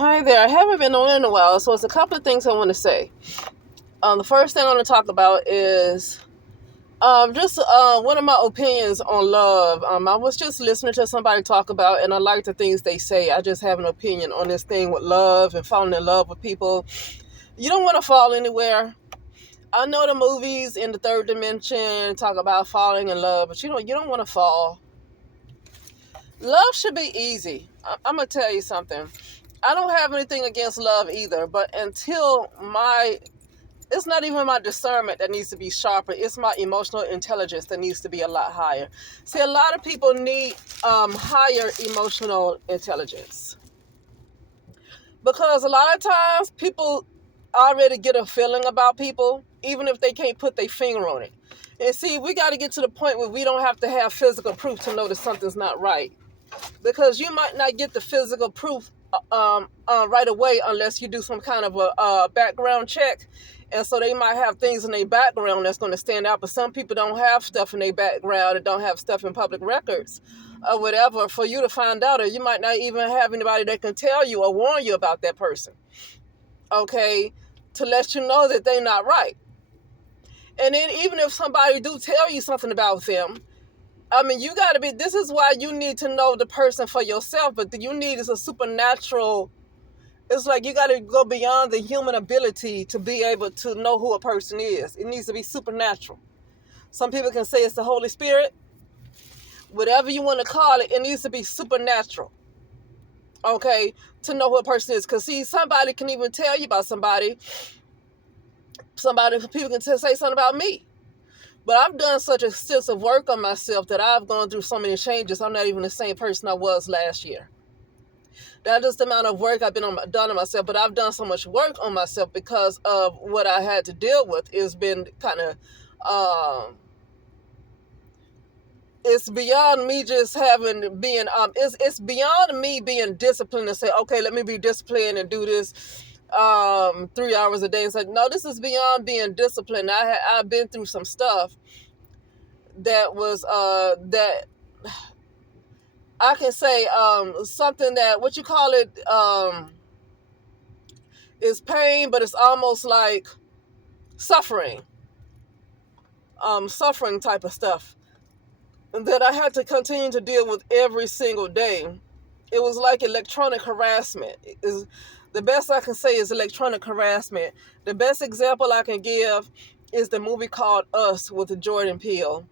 Hi there. I haven't been on in a while, so it's a couple of things I want to say. The first thing I want to talk about is just one of my opinions on love. I was just listening to somebody talk about, and I like the things they say. I just have an opinion on this thing with love and falling in love with people. You don't want to fall anywhere. I know the movies in the third dimension talk about falling in love, but you don't want to fall. Love should be easy. I'm gonna tell you something. I don't have anything against love either, but it's not even my discernment that needs to be sharper. It's my emotional intelligence that needs to be a lot higher. See, a lot of people need higher emotional intelligence because a lot of times people already get a feeling about people, even if they can't put their finger on it. And see, we got to get to the point where we don't have to have physical proof to know that something's not right, because you might not get the physical proof right away unless you do some kind of a background check. And so they might have things in their background that's going to stand out, but some people don't have stuff in their background and don't have stuff in public records or whatever for you to find out, or you might not even have anybody that can tell you or warn you about that person, okay, to let you know that they're not right. And then even if somebody do tell you something about them, I mean, you got to be, this is why you need to know the person for yourself, but you need is a supernatural, it's like you got to go beyond the human ability to be able to know who a person is. It needs to be supernatural. Some people can say it's the Holy Spirit. Whatever you want to call it, it needs to be supernatural, okay, to know who a person is. Because, see, somebody can even tell you about somebody, people can say something about me. But I've done such extensive work on myself that I've gone through so many changes. I'm not even the same person I was last year. That's just the amount of work I've done on myself. But I've done so much work on myself because of what I had to deal with. It's been kind of, it's beyond me just it's beyond me being disciplined and say, okay, let me be disciplined and do this 3 hours a day. It's like, no, this is beyond being disciplined. I've been through some stuff that was that I can say something that, what you call it, is pain, but it's almost like suffering, suffering type of stuff that I had to continue to deal with every single day. It was like electronic harassment. Is the best I can say is electronic harassment. The best example I can give is the movie called Us with Jordan Peele,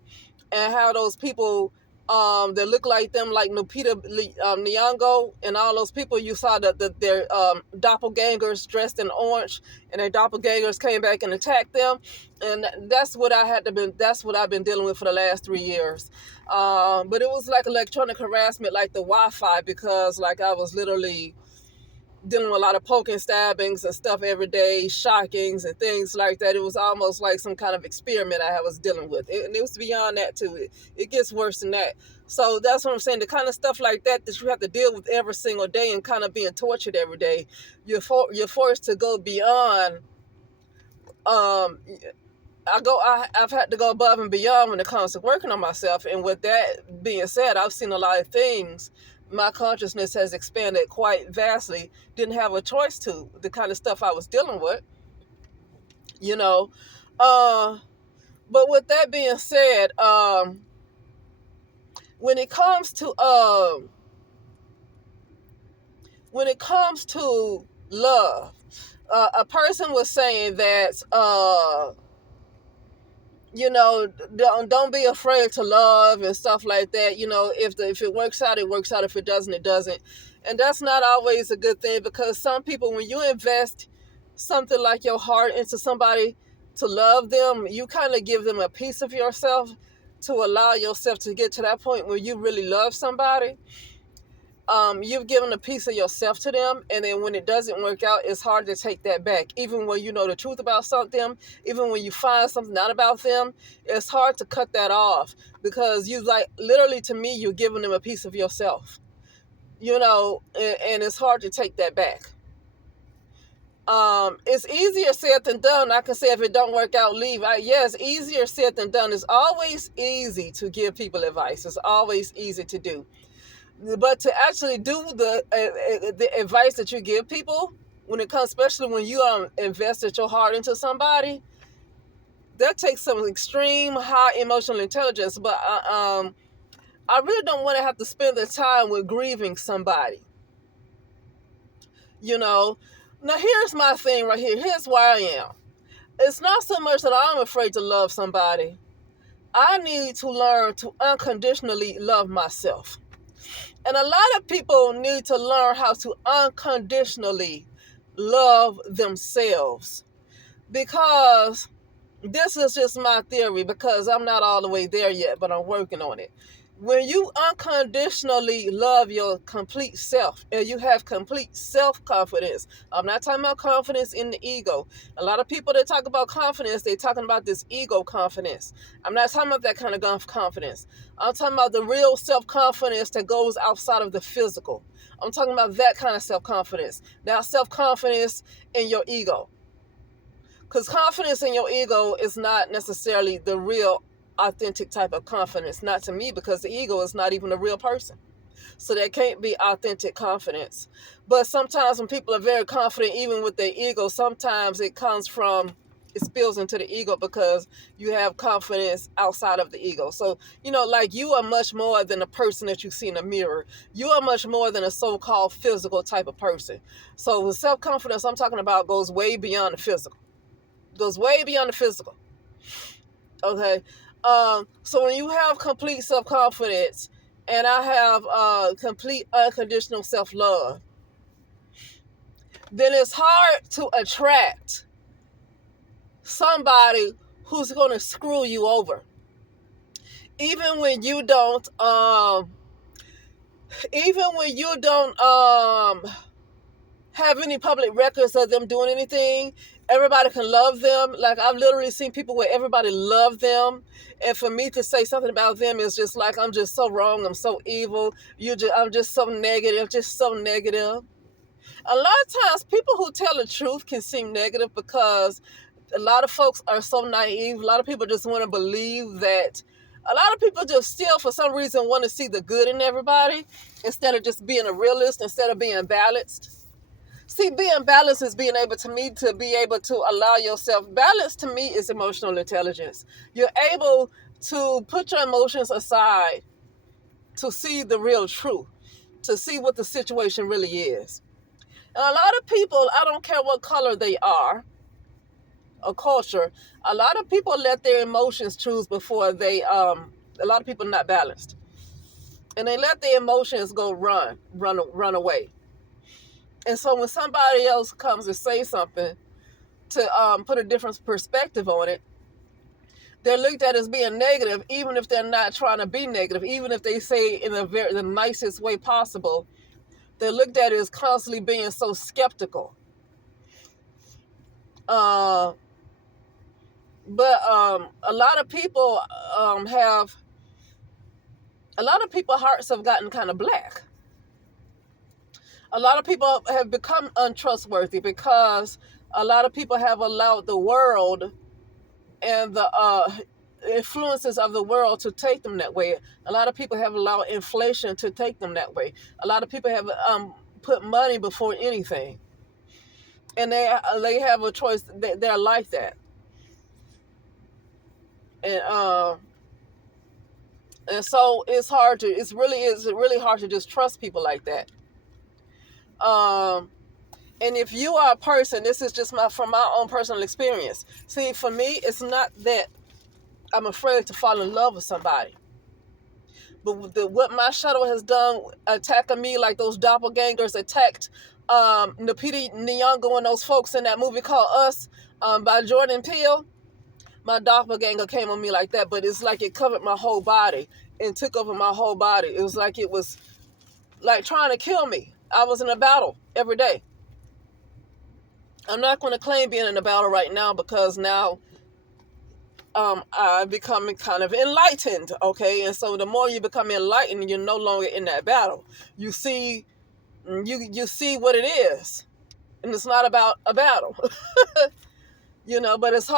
and how those people that look like them, like Lupita Nyong'o, and all those people, you saw that their doppelgangers dressed in orange, and their doppelgangers came back and attacked them, and that's what I've been dealing with for the last 3 years. But it was like electronic harassment, like the Wi-Fi, because like I was literally dealing with a lot of poking, stabbings and stuff every day, shockings and things like that. It was almost like some kind of experiment I was dealing with. And it was beyond that too. It gets worse than that. So that's what I'm saying. The kind of stuff like that you have to deal with every single day and kind of being tortured every day. You're forced to go beyond. I've had to go above and beyond when it comes to working on myself. And with that being said, I've seen a lot of things. My consciousness has expanded quite vastly. Didn't have a choice to, the kind of stuff I was dealing with, you know. But with that being said, when it comes to love, a person was saying that don't be afraid to love and stuff like that. If it works out, it works out. If it doesn't, it doesn't. And that's not always a good thing, because some people, when you invest something like your heart into somebody to love them, you kind of give them a piece of yourself to allow yourself to get to that point where you really love somebody. You've given a piece of yourself to them, and then when it doesn't work out, it's hard to take that back. Even when you know the truth about something, even when you find something out about them, it's hard to cut that off, because you, like, literally, to me, you're giving them a piece of yourself, and it's hard to take that back. It's easier said than done. I can say, if it don't work out, leave. It's easier said than done. It's always easy to give people advice. It's always easy to do. But to actually do the advice that you give people, when it comes, especially when you invested your heart into somebody, that takes some extreme high emotional intelligence. But I really don't want to have to spend the time with grieving somebody. You know, now here's my thing right here. Here's where I am. It's not so much that I'm afraid to love somebody. I need to learn to unconditionally love myself. And a lot of people need to learn how to unconditionally love themselves. Because this is just my theory, because I'm not all the way there yet, but I'm working on it. When you unconditionally love your complete self and you have complete self-confidence, I'm not talking about confidence in the ego. A lot of people that talk about confidence, they're talking about this ego confidence. I'm not talking about that kind of confidence. I'm talking about the real self-confidence that goes outside of the physical. I'm talking about that kind of self-confidence. Now, self-confidence in your ego. Because confidence in your ego is not necessarily the real authentic type of confidence. Not to me, because the ego is not even a real person. So that can't be authentic confidence. But sometimes when people are very confident, even with their ego, sometimes it spills into the ego because you have confidence outside of the ego. So, like, you are much more than a person that you see in a mirror. You are much more than a so-called physical type of person. So the self-confidence I'm talking about goes way beyond the physical. Goes way beyond the physical. Okay. So when you have complete self-confidence and I have complete unconditional self-love, then it's hard to attract somebody who's going to screw you over. Even when you don't have any public records of them doing anything, everybody can love them. Like, I've literally seen people where everybody loved them, and for me to say something about them is just like, I'm just so wrong, I'm so evil, I'm just so negative, A lot of times people who tell the truth can seem negative because a lot of folks are so naive. A lot of people just want to believe that. A lot of people just still, for some reason, want to see the good in everybody instead of just being a realist, instead of being balanced. See, being balanced is being able to allow yourself. Balance to me is emotional intelligence. You're able to put your emotions aside to see the real truth, to see what the situation really is. And a lot of people, I don't care what color they are or culture, a lot of people let their emotions choose before they, a lot of people are not balanced. And they let their emotions go run away. And so when somebody else comes and say something to put a different perspective on it, they're looked at as being negative, even if they're not trying to be negative, even if they say in the nicest way possible. They're looked at as constantly being so skeptical. But a lot of people hearts have gotten kind of black. A lot of people have become untrustworthy because a lot of people have allowed the world and the influences of the world to take them that way. A lot of people have allowed inflation to take them that way. A lot of people have put money before anything. And they have a choice. They're like that. And so it's really hard to just trust people like that. And if you are a person, this is just from my own personal experience. See, for me, it's not that I'm afraid to fall in love with somebody. But what my shadow has done, attacking me like those doppelgangers attacked Lupita Nyong'o and those folks in that movie called Us by Jordan Peele. My doppelganger came on me like that, but it's like it covered my whole body and took over my whole body. It was like it was like trying to kill me. I was in a battle every day. I'm not going to claim being in a battle right now because now I'm becoming kind of enlightened, okay? And so the more you become enlightened, you're no longer in that battle. You see what it is, and it's not about a battle. But it's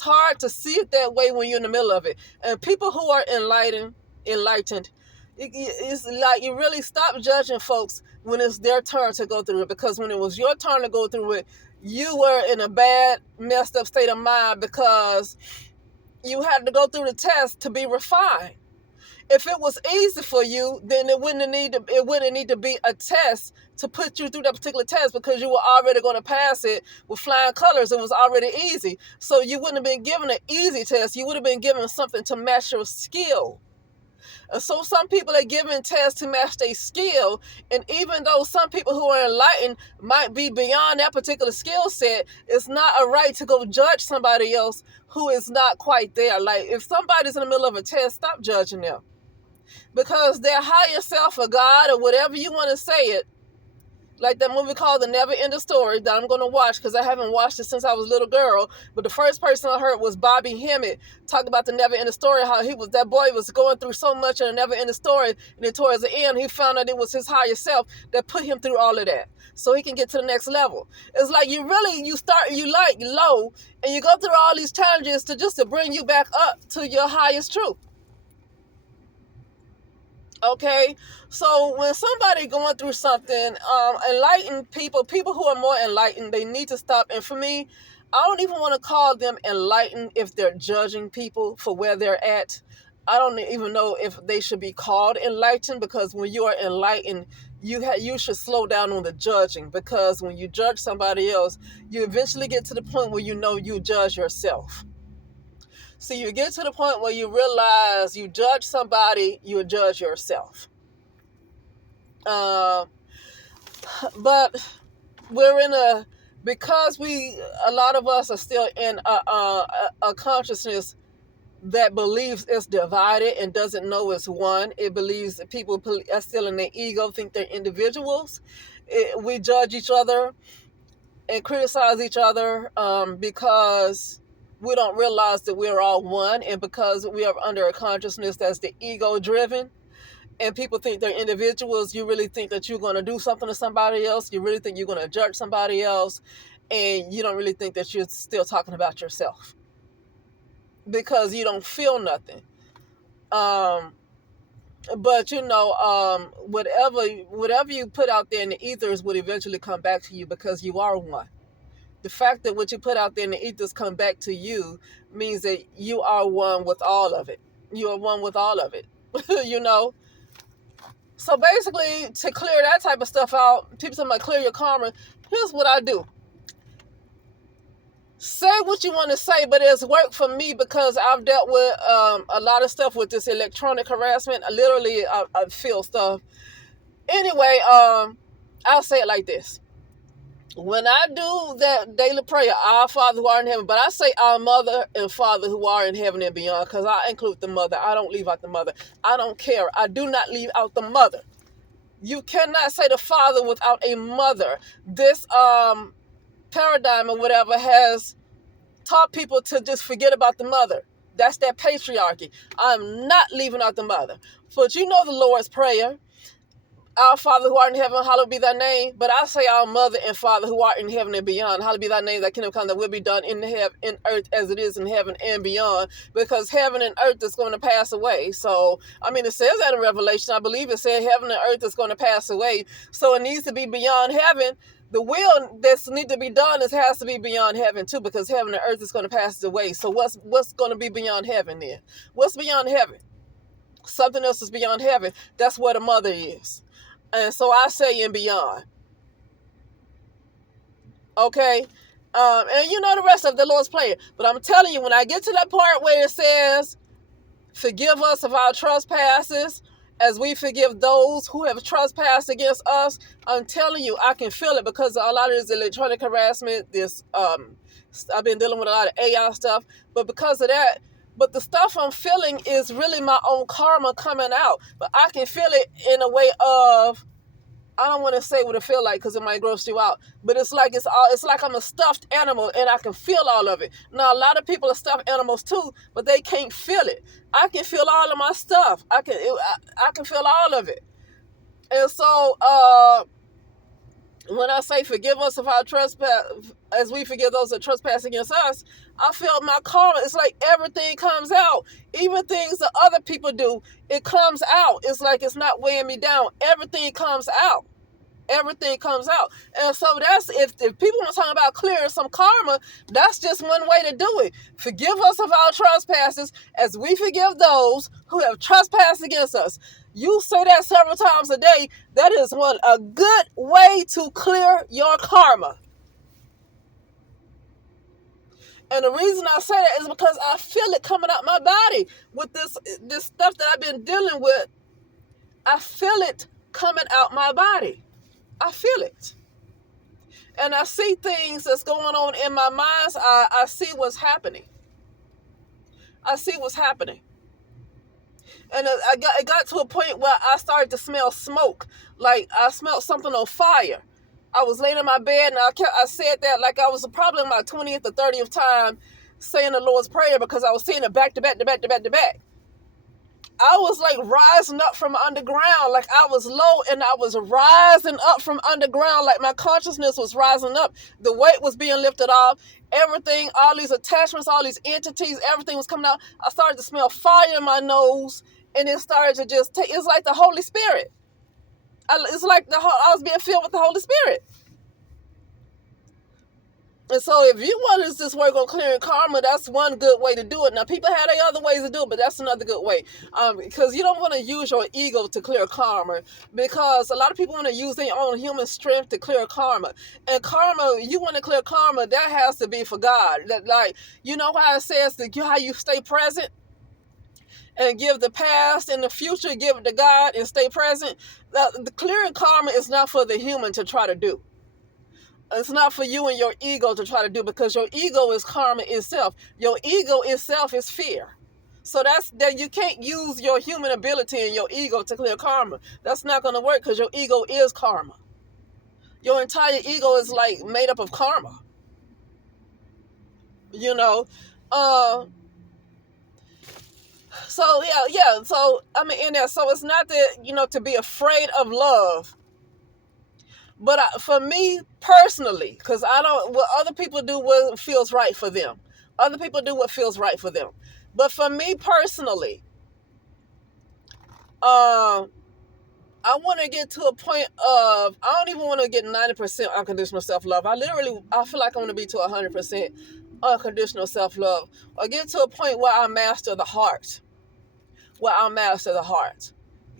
hard to see it that way when you're in the middle of it. And people who are enlightened, It's like you really stop judging folks when it's their turn to go through it, because when it was your turn to go through it, you were in a bad, messed up state of mind because you had to go through the test to be refined. If it was easy for you, then it wouldn't need to be a test to put you through that particular test, because you were already going to pass it with flying colors. It was already easy. So you wouldn't have been given an easy test. You would have been given something to match your skill. And so some people are given tests to match their skill. And even though some people who are enlightened might be beyond that particular skill set, it's not a right to go judge somebody else who is not quite there. Like, if somebody's in the middle of a test, stop judging them. Because their higher self or God or whatever you want to say it, like that movie called The Never Ending Story that I'm going to watch, because I haven't watched it since I was a little girl. But the first person I heard was Bobby Hemmett talk about the never ending story, how that boy was going through so much in the never ending story, and then towards the end he found out it was his higher self that put him through all of that, so he can get to the next level. It's like you start like low, and you go through all these challenges to bring you back up to your highest truth. Okay, so when somebody going through something, enlightened people who are more enlightened, they need to stop. And for me, I don't even want to call them enlightened if they're judging people for where they're at. I don't even know if they should be called enlightened, because when you are enlightened, you should slow down on the judging, because when you judge somebody else, you eventually get to the point where you judge yourself. So you get to the point where you realize you judge somebody, you judge yourself. But because a lot of us are still in a consciousness that believes it's divided and doesn't know it's one. It believes that people are still in their ego, think they're individuals. We judge each other and criticize each other because we don't realize that we're all one, and because we are under a consciousness that's the ego driven, and people think they're individuals. You really think that you're going to do something to somebody else. You really think you're going to judge somebody else, and you don't really think that you're still talking about yourself, because you don't feel nothing. But whatever you put out there in the ethers would eventually come back to you, because you are one. The fact that what you put out there in the ethers come back to you means that you are one with all of it. You are one with all of it. So basically, to clear that type of stuff out, people say, "I'm gonna clear your karma." Here's what I do. Say what you want to say, but it's worked for me, because I've dealt with a lot of stuff with this electronic harassment. I feel stuff. Anyway, I'll say it like this. When I do that daily prayer, Our Father who art in heaven, but I say Our Mother and Father who are in heaven and beyond, because I include the mother. I don't leave out the mother. I don't care. I do not leave out the mother. You cannot say the Father without a mother. This paradigm or whatever has taught people to just forget about the mother. That's that patriarchy. I'm not leaving out the mother. But you know the Lord's Prayer. Our Father who art in heaven, hallowed be thy name. But I say Our Mother and Father who art in heaven and beyond, hallowed be thy name, thy kingdom come, that will be done in earth as it is in heaven and beyond. Because heaven and earth is going to pass away. So, it says that in Revelation. I believe it said heaven and earth is going to pass away. So it needs to be beyond heaven. The will that's need to be done has to be beyond heaven too, because heaven and earth is going to pass away. So what's going to be beyond heaven then? What's beyond heaven? Something else is beyond heaven. That's where the mother is. And so I say and beyond. Okay? And you know the rest of the Lord's Prayer. But I'm telling you, when I get to that part where it says, "Forgive us of our trespasses as we forgive those who have trespassed against us," I'm telling you, I can feel it, because a lot of this electronic harassment, I've been dealing with a lot of AI stuff, but because of that, but the stuff I'm feeling is really my own karma coming out. But I can feel it in a way of, I don't want to say what it feel like, because it might gross you out. But it's like I'm a stuffed animal, and I can feel all of it. Now, a lot of people are stuffed animals too, but they can't feel it. I can feel all of my stuff. I can feel all of it. And so when I say forgive us of our trespass, as we forgive those that trespass against us, I feel my karma. It's like everything comes out. Even things that other people do, it comes out. It's like it's not weighing me down. Everything comes out. Everything comes out. And so that's, if people want to talk about clearing some karma, that's just one way to do it. Forgive us of our trespasses as we forgive those who have trespassed against us. You say that several times a day. That is a good way to clear your karma. And the reason I say that is because I feel it coming out my body with this stuff that I've been dealing with. I feel it coming out my body. I feel it. And I see things that's going on in my mind. I see what's happening. I see what's happening. And it got to a point where I started to smell smoke. Like I smelled something on fire. I was laying in my bed and I said that like I was probably my 20th or 30th time saying the Lord's Prayer, because I was saying it back to back to back to back to back. I was like rising up from underground. Like I was low and I was rising up from underground. Like my consciousness was rising up. The weight was being lifted off. Everything, all these attachments, all these entities, everything was coming out. I started to smell fire in my nose. And it started to just take, it's like the Holy Spirit. It's like I was being filled with the Holy Spirit. And so if you want to just work on clearing karma, that's one good way to do it. Now, people have their other ways to do it, but that's another good way. Because you don't want to use your ego to clear karma, because a lot of people want to use their own human strength to clear karma. And karma, you want to clear karma, that has to be for God. That, like, you know how it says that how you stay present and give the past and the future, give it to God and stay present. The clearing karma is not for the human to try to do. It's not for you and your ego to try to do, because your ego is karma itself. Your ego itself is fear. So that's that you can't use your human ability and your ego to clear karma. That's not going to work, because your ego is karma. Your entire ego is like made up of karma. You know? So yeah. So I mean, in there. So it's not that, to be afraid of love. But for me personally, because what other people do what feels right for them. Other people do what feels right for them. But for me personally, I want to get to a point of, I don't even want to get 90% unconditional self-love. I feel like I want to be to 100% unconditional self-love. Or get to a point where I master the heart.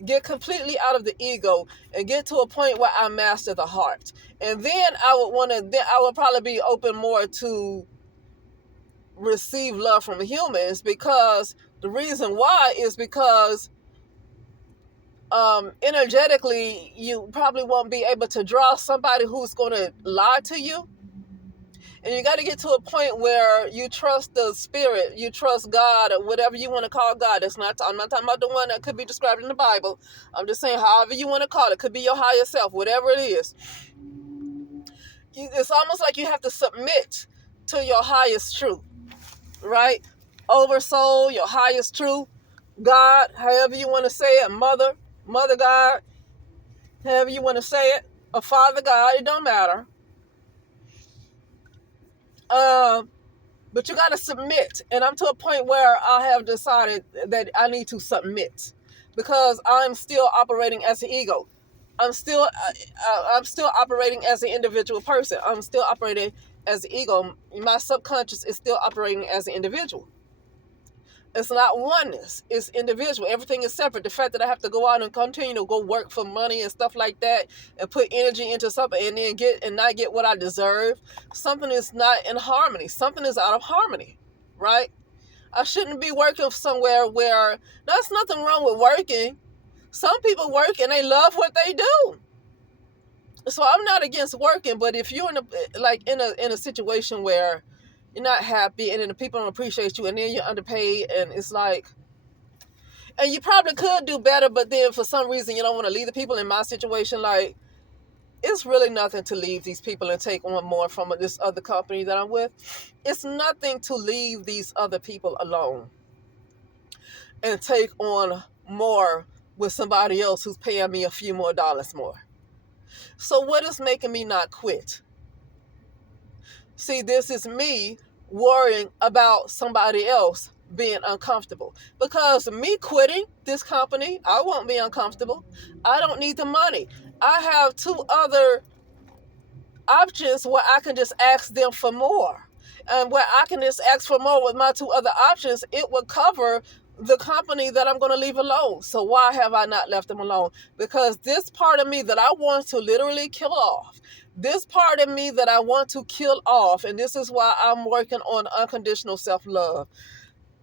Get completely out of the ego and get to a point where I master the heart. And then I would probably be open more to receive love from humans, because the reason why is because energetically you probably won't be able to draw somebody who's going to lie to you. And you got to get to a point where you trust the spirit, you trust God, or whatever you want to call God. I'm not talking about the one that could be described in the Bible. I'm just saying, however you want to call it. It could be your higher self, whatever it is. It's almost like you have to submit to your highest truth, right? Oversoul, your highest truth, God, however you want to say it, mother God, however you want to say it, or Father God, it don't matter. But you got to submit. And I'm to a point where I have decided that I need to submit, because I'm still operating as an ego. I'm still operating as an individual person. I'm still operating as an ego. My subconscious is still operating as an individual. It's not oneness. It's individual. Everything is separate. The fact that I have to go out and continue to go work for money and stuff like that and put energy into something and then not get what I deserve, something is not in harmony. Something is out of harmony, right? I shouldn't be working somewhere where there's nothing wrong with working. Some people work and they love what they do. So I'm not against working, but if you're in a situation where you're not happy and then the people don't appreciate you and then you're underpaid, and it's like, and you probably could do better, but then for some reason you don't want to leave the people. In my situation, like, it's really nothing to leave these people and take on more from this other company that I'm with. It's nothing to leave these other people alone and take on more with somebody else who's paying me a few more dollars more. So what is making me not quit? See, this is me worrying about somebody else being uncomfortable. Because me quitting this company, I won't be uncomfortable. I don't need the money. I have two other options where I can just ask them for more. And where I can just ask for more with my two other options, it would cover the company that I'm going to leave alone. So why have I not left them alone? Because this part of me that I want to literally kill off, this part of me that I want to kill off, and this is why I'm working on unconditional self-love.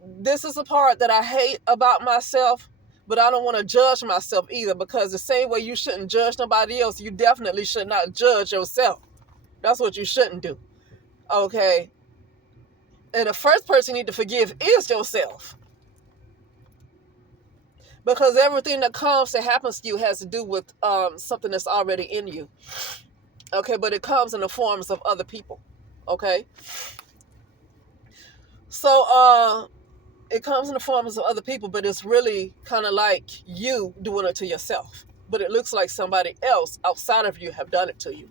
This is a part that I hate about myself, but I don't want to judge myself either, because the same way you shouldn't judge nobody else, you definitely should not judge yourself. That's what you shouldn't do. Okay? And the first person you need to forgive is yourself. Because everything that happens to you has to do with something that's already in you. Okay? But it comes in the forms of other people. Okay? So, it comes in the forms of other people, but it's really kind of like you doing it to yourself. But it looks like somebody else outside of you have done it to you.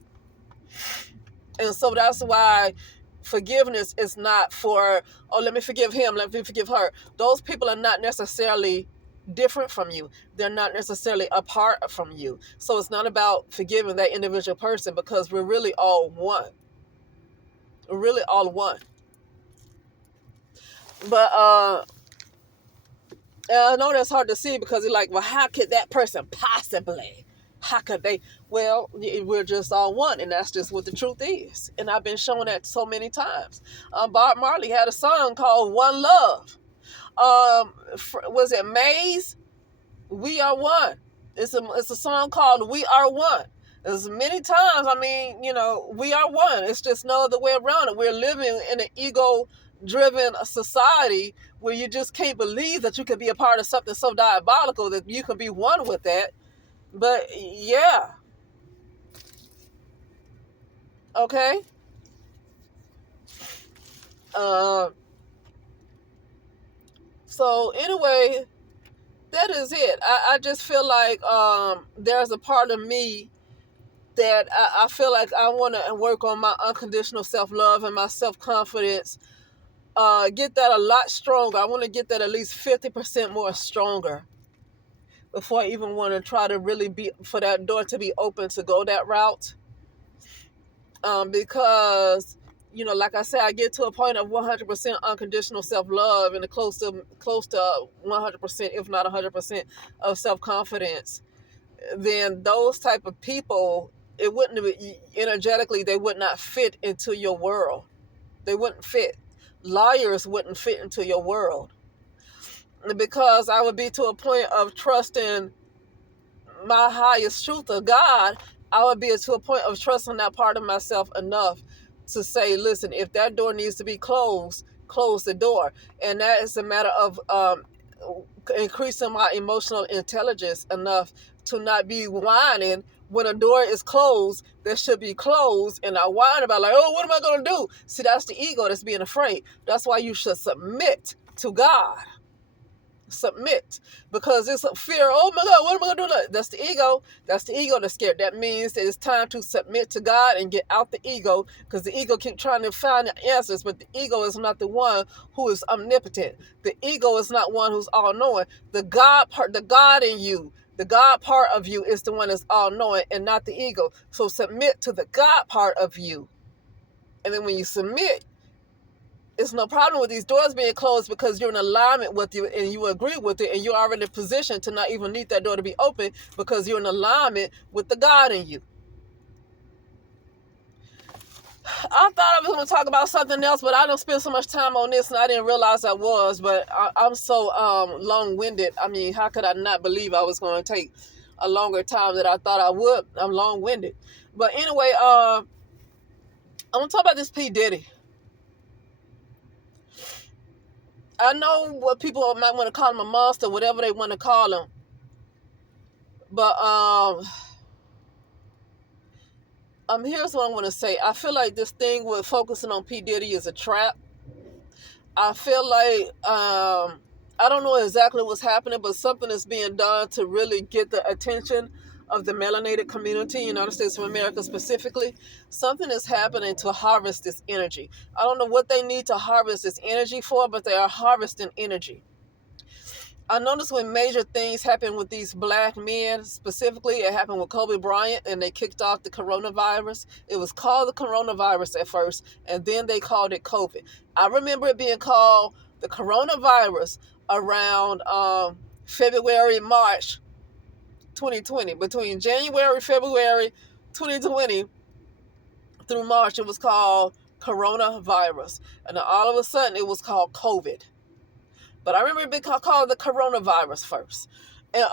And so that's why forgiveness is not for, oh, let me forgive him, let me forgive her. Those people are not necessarily different from you. They're not necessarily apart from you. So it's not about forgiving that individual person, because we're really all one. We're really all one. But I know that's hard to see, because you're like, well, how could that person possibly? How could they? Well, we're just all one, and that's just what the truth is. And I've been shown that so many times. Bob Marley had a song called One Love. Was it Maze? We Are One. It's a song called We Are One. As many times, I mean, we are one. It's just no other way around it. We're living in an ego-driven society where you just can't believe that you can be a part of something so diabolical that you can be one with that. But yeah. Okay. So anyway, that is it. I just feel like there's a part of me that I feel like I want to work on my unconditional self-love and my self-confidence. Get that a lot stronger. I want to get that at least 50% more stronger before I even want to try to really be, for that door to be open to go that route. Because, like I said, I get to a point of 100% unconditional self-love and close to 100%, if not 100% of self-confidence. Then those type of people, it wouldn't be, energetically, they would not fit into your world. They wouldn't fit. Liars wouldn't fit into your world, because I would be to a point of trusting my highest truth of God. I would be to a point of trusting that part of myself enough to say, listen, if that door needs to be closed, close the door. And that is a matter of increasing my emotional intelligence enough to not be whining when a door is closed that should be closed, and I whine about, like, oh, what am I going to do? See, that's the ego that's being afraid. That's why you should submit to God. Submit, because it's a fear. Oh my God, what am I going to do? That's the ego. That's the ego that's scared. That means that it's time to submit to God and get out the ego, because the ego keeps trying to find the answers, but the ego is not the one who is omnipotent. The ego is not one who's all-knowing. The God part, the God in you, the God part of you is the one that's all-knowing, and not the ego. So submit to the God part of you. And then when you submit, it's no problem with these doors being closed, because you're in alignment with you and you agree with it, and you're already positioned to not even need that door to be open, because you're in alignment with the God in you. I thought I was going to talk about something else, but I don't spend so much time on this, and I didn't realize I was. But I'm so long-winded. I mean, how could I not believe I was going to take a longer time than I thought I would? I'm long-winded. But anyway, I'm going to talk about this P. Diddy. I know what people might want to call him a monster, whatever they want to call him. But here's what I want to say. I feel like this thing with focusing on P. Diddy is a trap. I feel like I don't know exactly what's happening, but something is being done to really get the attention of the melanated community, United States of America specifically, something is happening to harvest this energy. I don't know what they need to harvest this energy for, but they are harvesting energy. I noticed when major things happen with these black men, specifically, it happened with Kobe Bryant, and they kicked off the coronavirus. It was called the coronavirus at first, and then they called it COVID. I remember it being called the coronavirus around February, March 2020. Between January, February 2020 through March, it was called coronavirus. And then all of a sudden, it was called COVID. But I remember it being called the coronavirus first. And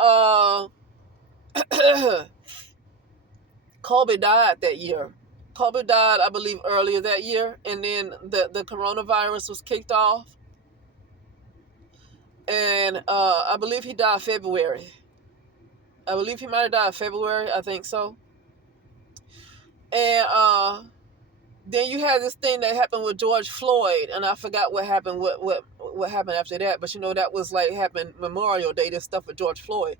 Kobe died that year. Kobe died, I believe, earlier that year. And then the coronavirus was kicked off. And I believe he died February. I believe he might have died February. I think so. And then you had this thing that happened with George Floyd, and I forgot what happened. What happened after that? But that was like happened Memorial Day. This stuff with George Floyd.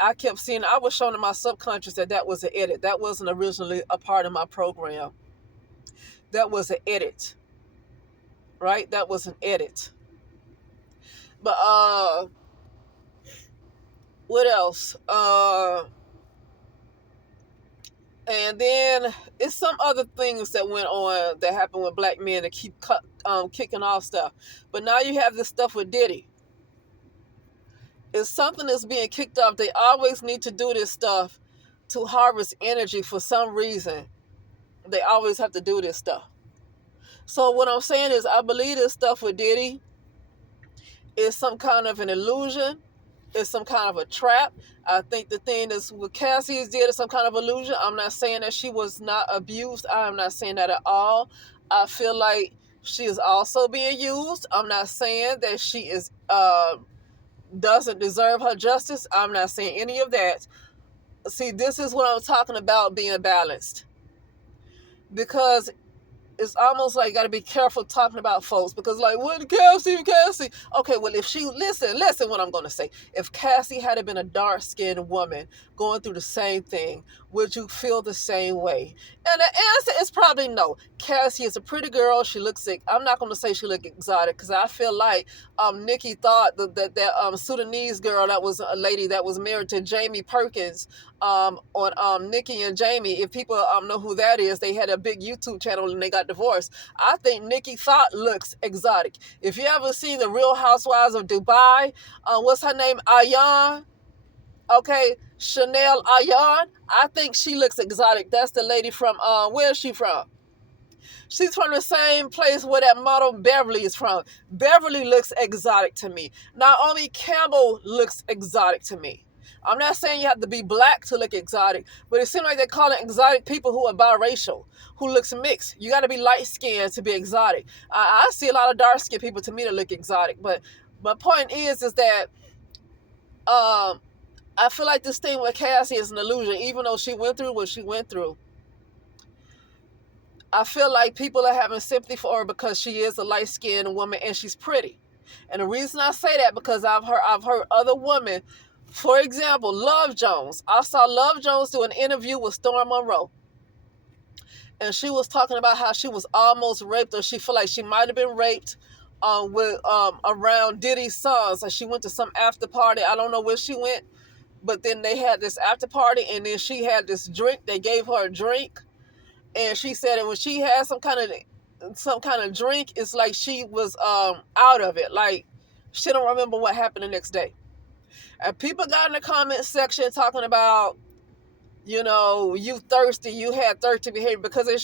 I kept seeing. I was showing in my subconscious that was an edit. That wasn't originally a part of my program. That was an edit, right? That was an edit. But what else? And then it's some other things that went on that happened with black men that keep kicking off stuff. But now you have this stuff with Diddy. If something is being kicked off, they always need to do this stuff to harvest energy for some reason. They always have to do this stuff. So what I'm saying is I believe this stuff with Diddy is some kind of an illusion. It's some kind of a trap. I think the thing that's what Cassie did is some kind of illusion. I'm not saying that she was not abused. I'm not saying that at all. I feel like she is also being used. I'm not saying that she is doesn't deserve her justice. I'm not saying any of that. See, this is what I'm talking about, being balanced. Because it's almost like you got to be careful talking about folks, because like, what Cassie? Okay, well, if she, listen what I'm going to say. If Cassie had been a dark-skinned woman going through the same thing, would you feel the same way? And the answer is probably no. Cassie is a pretty girl. She looks sick. I'm not going to say she looked exotic, because I feel like Nikki thought that Sudanese girl that was a lady that was married to Jamie Perkins on Nikki and Jamie. If people know who that is, they had a big YouTube channel and they got divorced. I think Nikki thought looks exotic. If you ever seen the Real Housewives of Dubai, what's her name? Ayan. Okay, Chanel Ayan. I think she looks exotic. That's the lady from where is she from? She's from the same place where that model Beverly is from. Beverly looks exotic to me. Naomi Campbell looks exotic to me. I'm not saying you have to be black to look exotic, but it seems like they're calling exotic people who are biracial, who looks mixed. You got to be light-skinned to be exotic. I see a lot of dark-skinned people to me that look exotic, but my point is that I feel like this thing with Cassie is an illusion, even though she went through what she went through. I feel like people are having sympathy for her because she is a light-skinned woman and she's pretty. And the reason I say that because I've heard other women. For example, Love Jones. I saw Love Jones do an interview with Storm Monroe. And she was talking about how she was almost raped, or she felt like she might have been raped around Diddy's sons. And she went to some after party. I don't know where she went. But then they had this after party, and then she had this drink. They gave her a drink. And she said that when she had some kind of drink, it's like she was out of it. Like she don't remember what happened the next day. And people got in the comment section talking about, you thirsty, you had thirsty behavior, because I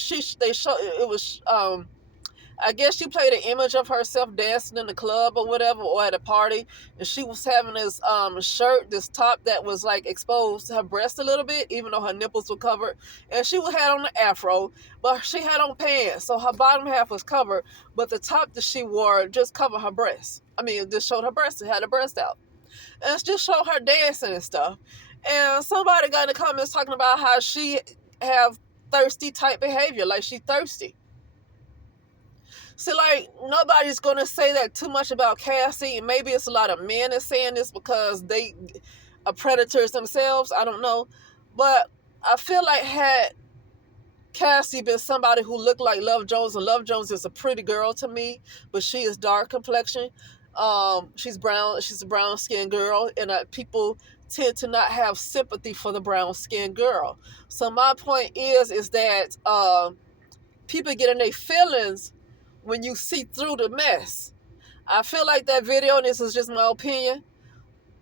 guess she played an image of herself dancing in the club or whatever, or at a party, and she was having this shirt, this top that was like exposed her breast a little bit, even though her nipples were covered, and she had on the afro, but she had on pants, so her bottom half was covered, but the top that she wore just covered her breast. It just showed her breast. It had her breast out. And just show her dancing and stuff. And somebody got in the comments talking about how she have thirsty type behavior, like she thirsty. So like nobody's gonna say that too much about Cassie. And maybe it's a lot of men that's saying this because they are predators themselves. I don't know. But I feel like had Cassie been somebody who looked like Love Jones, and Love Jones is a pretty girl to me, but she is dark complexion. She's brown. She's a brown skinned girl, and people tend to not have sympathy for the brown skinned girl. So my point is that people get in their feelings when you see through the mess. I feel like that video, and this is just my opinion,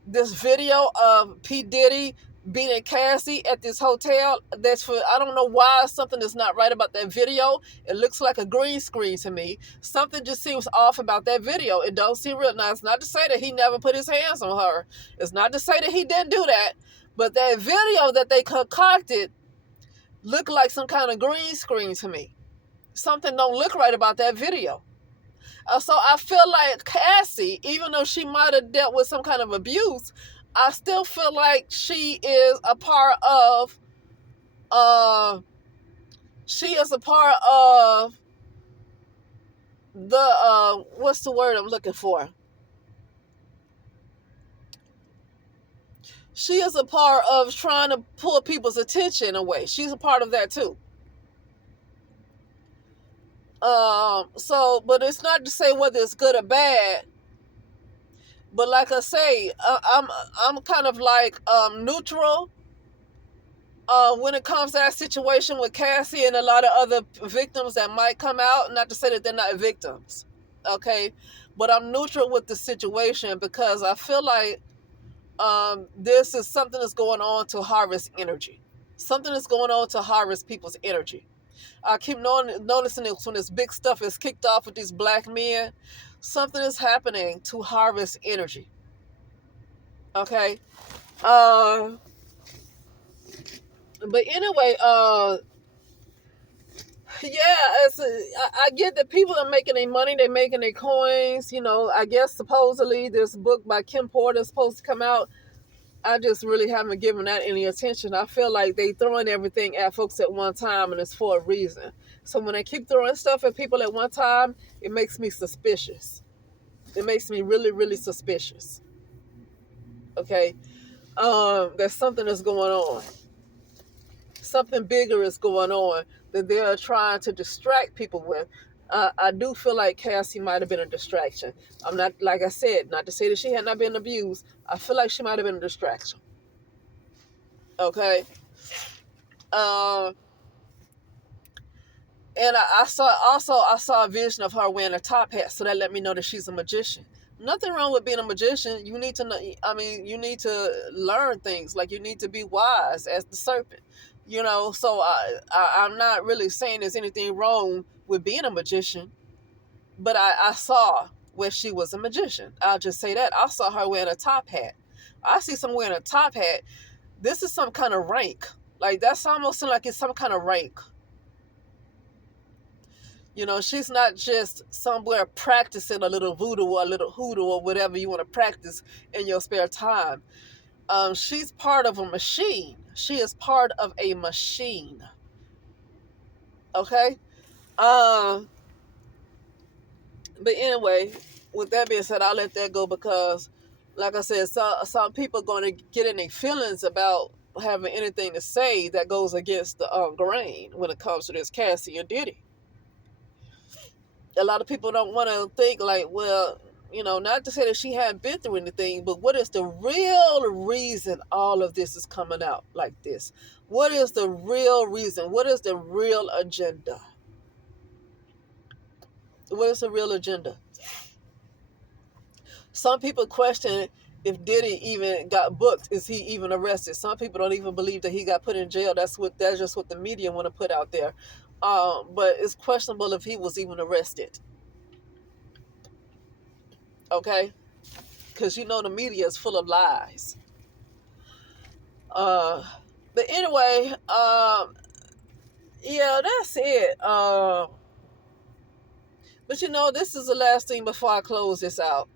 this video of P. Diddy beating Cassie at this hotel, that's for, I don't know why something is not right about that video. It looks like a green screen to me. Something just seems off about that video. It don't seem real. Now, it's not to say that he never put his hands on her. It's not to say that he didn't do that. But that video that they concocted looked like some kind of green screen to me. Something don't look right about that video. So I feel like Cassie, even though she might have dealt with some kind of abuse, I still feel like she is a part of the what's the word I'm looking for? She is a part of trying to pull people's attention away. She's a part of that too. But it's not to say whether it's good or bad. But like I say, I'm kind of like neutral when it comes to that situation with Cassie and a lot of other victims that might come out. Not to say that they're not victims, okay? But I'm neutral with the situation because I feel like this is something that's going on to harvest energy. Something that's going on to harvest people's energy. I keep noticing it when this big stuff is kicked off with these black men. Something is happening to harvest energy. Okay? But anyway, yeah, I get that people are making their money, they're making their coins. You know, I guess supposedly this book by Kim Porter is supposed to come out. I just really haven't given that any attention. I feel like they throwing everything at folks at one time, and it's for a reason. So when they keep throwing stuff at people at one time, it makes me suspicious. It makes me really, really suspicious. Okay? There's something that's going on. Something bigger is going on that they're trying to distract people with. I do feel like Cassie might have been a distraction. I'm not, like I said, not to say that she had not been abused. I feel like she might have been a distraction. Okay? And I saw a vision of her wearing a top hat, so that let me know that she's a magician. Nothing wrong with being a magician. You need to know, you need to learn things. Like, you need to be wise as the serpent. You know, so I'm not really saying there's anything wrong with being a magician, but I saw where she was a magician. I'll just say that. I saw her wearing a top hat. I see someone wearing a top hat. This is some kind of rank. Like, that's almost like it's some kind of rank. You know, she's not just somewhere practicing a little voodoo or a little hoodoo or whatever you want to practice in your spare time. She's part of a machine. She is part of a machine. Okay? But anyway, with that being said, I'll let that go because, like I said, some people are going to get in their feelings about having anything to say that goes against the grain when it comes to this Cassie and Diddy. A lot of people don't want to think like, well, you know, not to say that she hadn't been through anything, but what is the real reason all of this is coming out like this? What is the real reason? What is the real agenda? What is the real agenda? Some people question if Diddy even got booked. Is he even arrested? Some people don't even believe that he got put in jail. That's just what the media want to put out there. But it's questionable if he was even arrested. Okay? Because you know the media is full of lies. But anyway, yeah, that's it. But you know, this is the last thing before I close this out.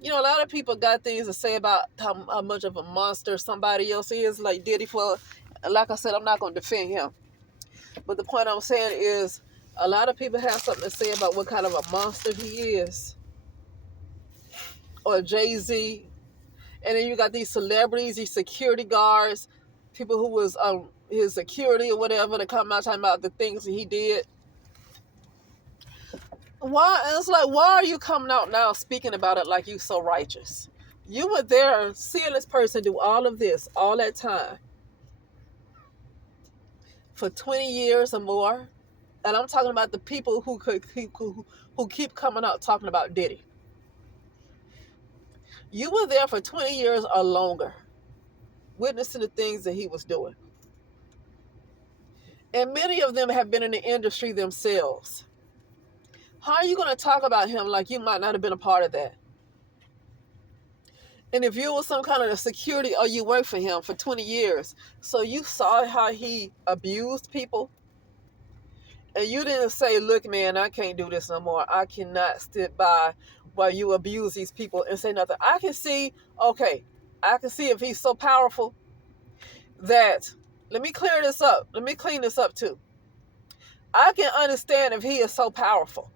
You know, a lot of people got things to say about how much of a monster somebody else is, like Diddy. Like I said, I'm not going to defend him. But the point I'm saying is, a lot of people have something to say about what kind of a monster he is. Or Jay-Z. And then you got these celebrities, these security guards. people who was his security or whatever to come out talking about the things that he did. Why? It's like, why are you coming out now speaking about it like you so righteous? You were there seeing this person do all of this all that time for 20 years or more. And I'm talking about the people who keep coming out talking about Diddy. You were there for 20 years or longer, witnessing the things that he was doing. And many of them have been in the industry themselves. How are you going to talk about him like you might not have been a part of that? And if you were some kind of security or you worked for him for 20 years, so you saw how he abused people, and you didn't say, look, man, I can't do this no more. I cannot sit by while you abuse these people and say nothing. I can see if he's so powerful that, let me clear this up. Let me clean this up too. I can understand if he is so powerful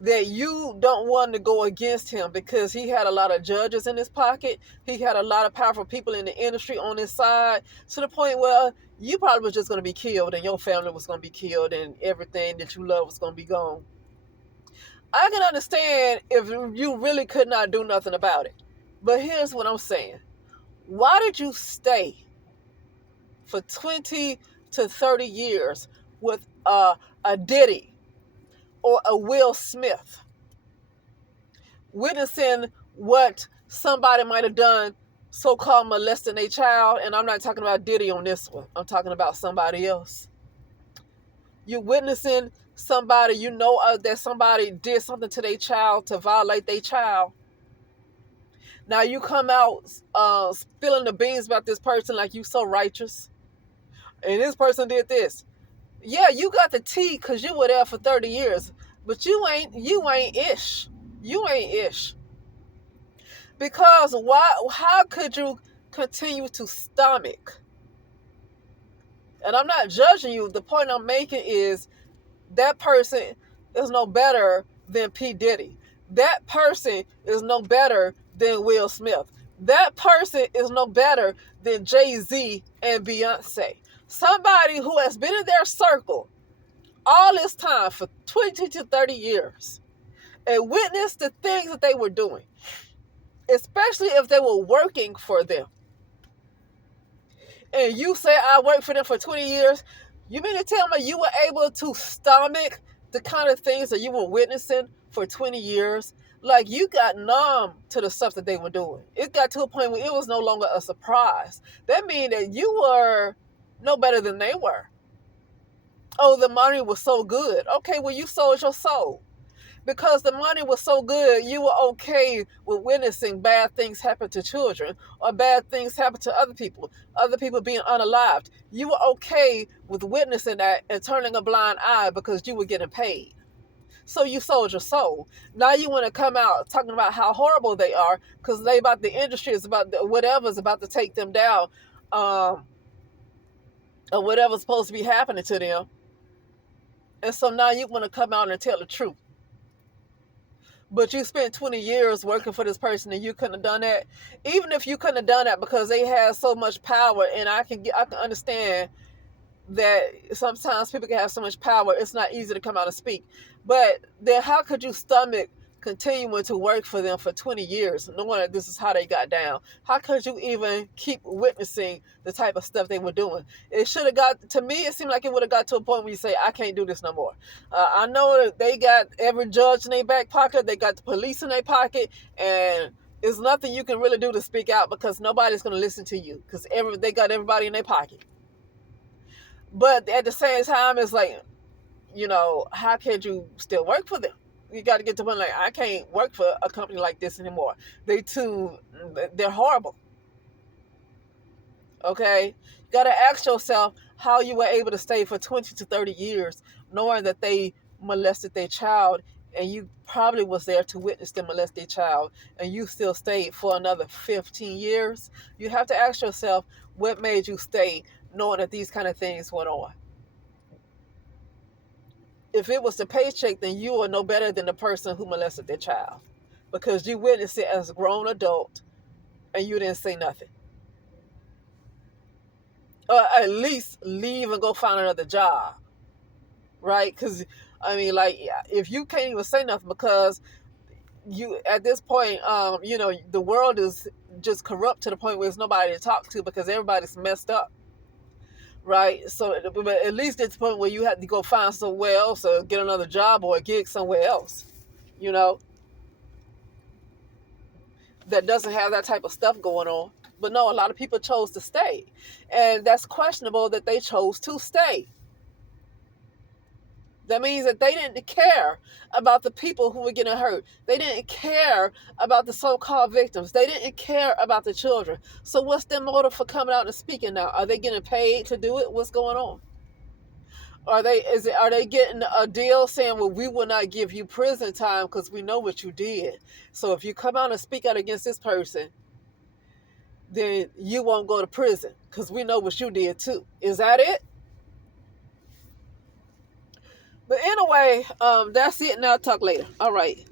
that you don't want to go against him because he had a lot of judges in his pocket. He had a lot of powerful people in the industry on his side, to the point where you probably was just going to be killed and your family was going to be killed and everything that you love was going to be gone. I can understand if you really could not do nothing about it. But here's what I'm saying. Why did you stay for 20 to 30 years with a Diddy or a Will Smith, witnessing what somebody might have done, so-called molesting a child? And I'm not talking about Diddy on this one. I'm talking about somebody else. You're witnessing somebody, that somebody did something to their child to violate their child. Now you come out spilling the beans about this person like you so righteous. And this person did this. Yeah, you got the tea because you were there for 30 years. But you ain't ish. You ain't ish. Because how could you continue to stomach? And I'm not judging you. The point I'm making is that person is no better than P. Diddy. That person is no better than Will Smith. That person is no better than Jay-Z and Beyonce. Somebody who has been in their circle all this time for 20 to 30 years and witnessed the things that they were doing, especially if they were working for them. And you say, I worked for them for 20 years. You mean to tell me you were able to stomach the kind of things that you were witnessing for 20 years? Like, you got numb to the stuff that they were doing. It got to a point where it was no longer a surprise. That means that you were no better than they were. Oh, the money was so good. Okay, well, you sold your soul. Because the money was so good, you were okay with witnessing bad things happen to children or bad things happen to other people being unalived. You were okay with witnessing that and turning a blind eye because you were getting paid. So you sold your soul. Now you want to come out talking about how horrible they are because the industry is about whatever's about to take them down, or whatever's supposed to be happening to them. And so now you want to come out and tell the truth. But you spent 20 years working for this person and you couldn't have done that. Even if you couldn't have done that because they had so much power, and I can understand that sometimes people can have so much power, it's not easy to come out and speak. But then how could you stomach continuing to work for them for 20 years, knowing that this is how they got down? How could you even keep witnessing the type of stuff they were doing? It should have to me, it seemed like it would have got to a point where you say, I can't do this no more. I know that they got every judge in their back pocket, they got the police in their pocket, and there's nothing you can really do to speak out because nobody's going to listen to you because they got everybody in their pocket. But at the same time, it's like, how could you still work for them? You got to get to the point like, I can't work for a company like this anymore. They're horrible. Okay? You got to ask yourself how you were able to stay for 20 to 30 years knowing that they molested their child, and you probably was there to witness them molest their child, and you still stayed for another 15 years. You have to ask yourself what made you stay knowing that these kind of things went on. If it was the paycheck, then you are no better than the person who molested their child because you witnessed it as a grown adult and you didn't say nothing. or at least leave and go find another job, right? Because I mean, like, if you can't even say nothing because you at this point, the world is just corrupt to the point where there's nobody to talk to because everybody's messed up, right? So, but at least it's the point where you have to go find somewhere else or get another job or a gig somewhere else, you know, that doesn't have that type of stuff going on. But no, a lot of people chose to stay, and that's questionable that they chose to stay. That means that they didn't care about the people who were getting hurt. They didn't care about the so-called victims. They didn't care about the children. So what's their motive for coming out and speaking now? Are they getting paid to do it? What's going on? Are they getting a deal saying, well, we will not give you prison time because we know what you did. So if you come out and speak out against this person, then you won't go to prison because we know what you did too. Is that it? But anyway, that's it. Now talk later. All right.